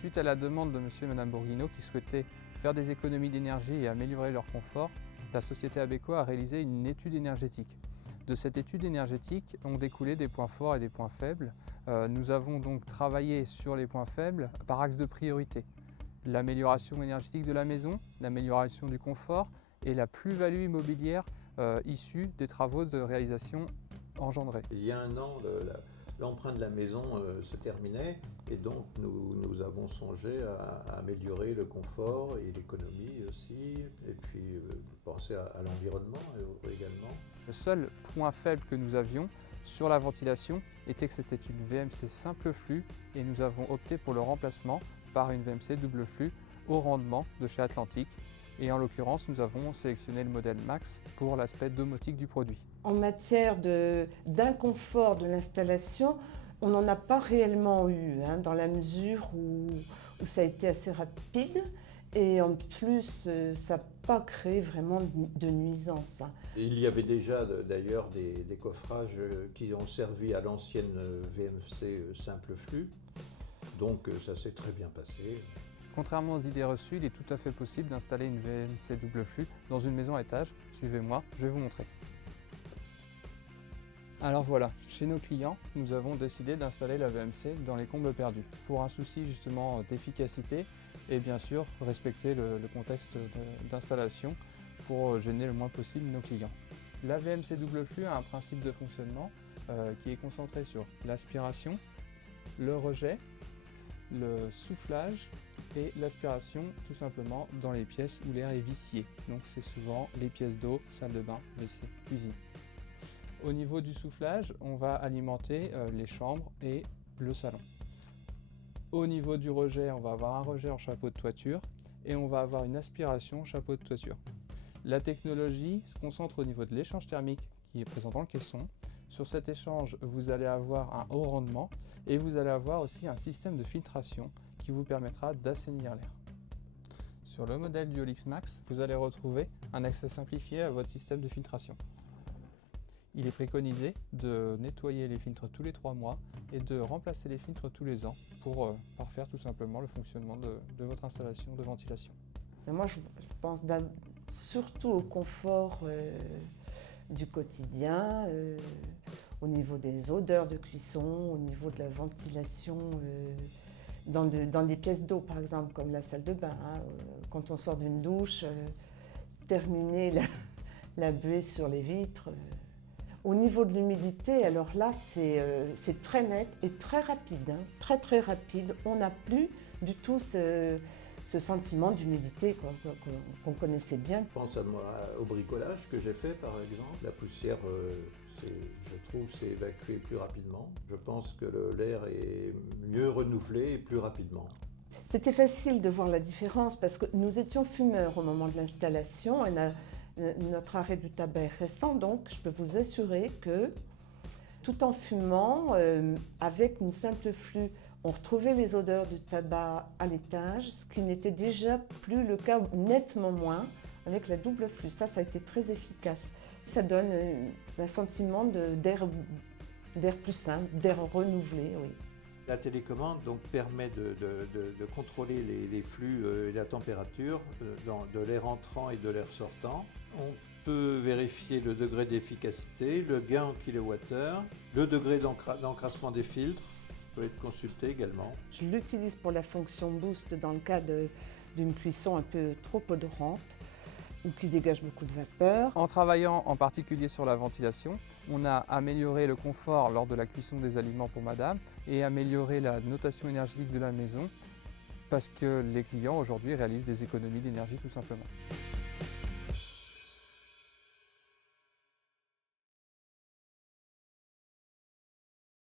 Suite à la demande de monsieur et madame Bourguignot qui souhaitaient faire des économies d'énergie et améliorer leur confort, la société Abeco a réalisé une étude énergétique. De cette étude énergétique ont découlé des points forts et des points faibles. Nous avons donc travaillé sur les points faibles par axe de priorité. L'amélioration énergétique de la maison, l'amélioration du confort et la plus-value immobilière issue des travaux de réalisation engendrés. Il y a un an, l'emprunt de la maison se terminait et donc nous avons songé à améliorer le confort et l'économie aussi, et puis penser à l'environnement également. Le seul point faible que nous avions sur la ventilation était que c'était une VMC simple flux et nous avons opté pour le remplacement par une VMC double flux haut rendement de chez Atlantique. Et en l'occurrence, nous avons sélectionné le modèle Max pour l'aspect domotique du produit. En matière d'inconfort de l'installation, on n'en a pas réellement eu, dans la mesure où ça a été assez rapide et en plus, ça n'a pas créé vraiment de nuisance. Il y avait déjà d'ailleurs des coffrages qui ont servi à l'ancienne VMC simple flux, donc ça s'est très bien passé. Contrairement aux idées reçues, il est tout à fait possible d'installer une VMC double flux dans une maison à étage. Suivez-moi, je vais vous montrer. Alors voilà, chez nos clients, nous avons décidé d'installer la VMC dans les combles perdus, pour un souci justement d'efficacité et bien sûr respecter le contexte d'installation pour gêner le moins possible nos clients. La VMC double flux a un principe de fonctionnement qui est concentré sur l'aspiration, le rejet, le soufflage et l'aspiration tout simplement dans les pièces où l'air est vicié. Donc c'est souvent les pièces d'eau, salle de bain, WC, cuisine. Au niveau du soufflage, on va alimenter les chambres et le salon. Au niveau du rejet, on va avoir un rejet en chapeau de toiture et on va avoir une aspiration en chapeau de toiture. La technologie se concentre au niveau de l'échange thermique qui est présent dans le caisson. Sur cet échange, vous allez avoir un haut rendement et vous allez avoir aussi un système de filtration qui vous permettra d'assainir l'air. Sur le modèle du Olix Max, vous allez retrouver un accès simplifié à votre système de filtration. Il est préconisé de nettoyer les filtres tous les 3 mois et de remplacer les filtres tous les ans pour parfaire tout simplement le fonctionnement de votre installation de ventilation. Mais moi, je pense surtout au confort du quotidien, au niveau des odeurs de cuisson, au niveau de la ventilation dans des pièces d'eau, par exemple, comme la salle de bain. Quand on sort d'une douche, terminer la buée sur les vitres. Au niveau de l'humidité, alors là, c'est très net et très rapide, très rapide. On n'a plus du tout ce sentiment d'humidité qu'on connaissait bien. Je pense au bricolage que j'ai fait par exemple. La poussière, je trouve, s'est évacuée plus rapidement. Je pense que l'air est mieux renouvelé et plus rapidement. C'était facile de voir la différence parce que nous étions fumeurs au moment de l'installation. Notre arrêt du tabac est récent, donc je peux vous assurer que tout en fumant, avec une simple flux, on retrouvait les odeurs du tabac à l'étage, ce qui n'était déjà plus le cas, nettement moins, avec la double flux. Ça a été très efficace. Ça donne un sentiment d'air plus sain, d'air renouvelé, oui. La télécommande donc, permet de contrôler les flux et la température de l'air entrant et de l'air sortant. On peut vérifier le degré d'efficacité, le gain en kilowattheure, le degré d'encrassement des filtres peut être consulté également. Je l'utilise pour la fonction boost dans le cas d'une cuisson un peu trop odorante ou qui dégage beaucoup de vapeur. En travaillant en particulier sur la ventilation, on a amélioré le confort lors de la cuisson des aliments pour madame et amélioré la notation énergétique de la maison parce que les clients aujourd'hui réalisent des économies d'énergie tout simplement.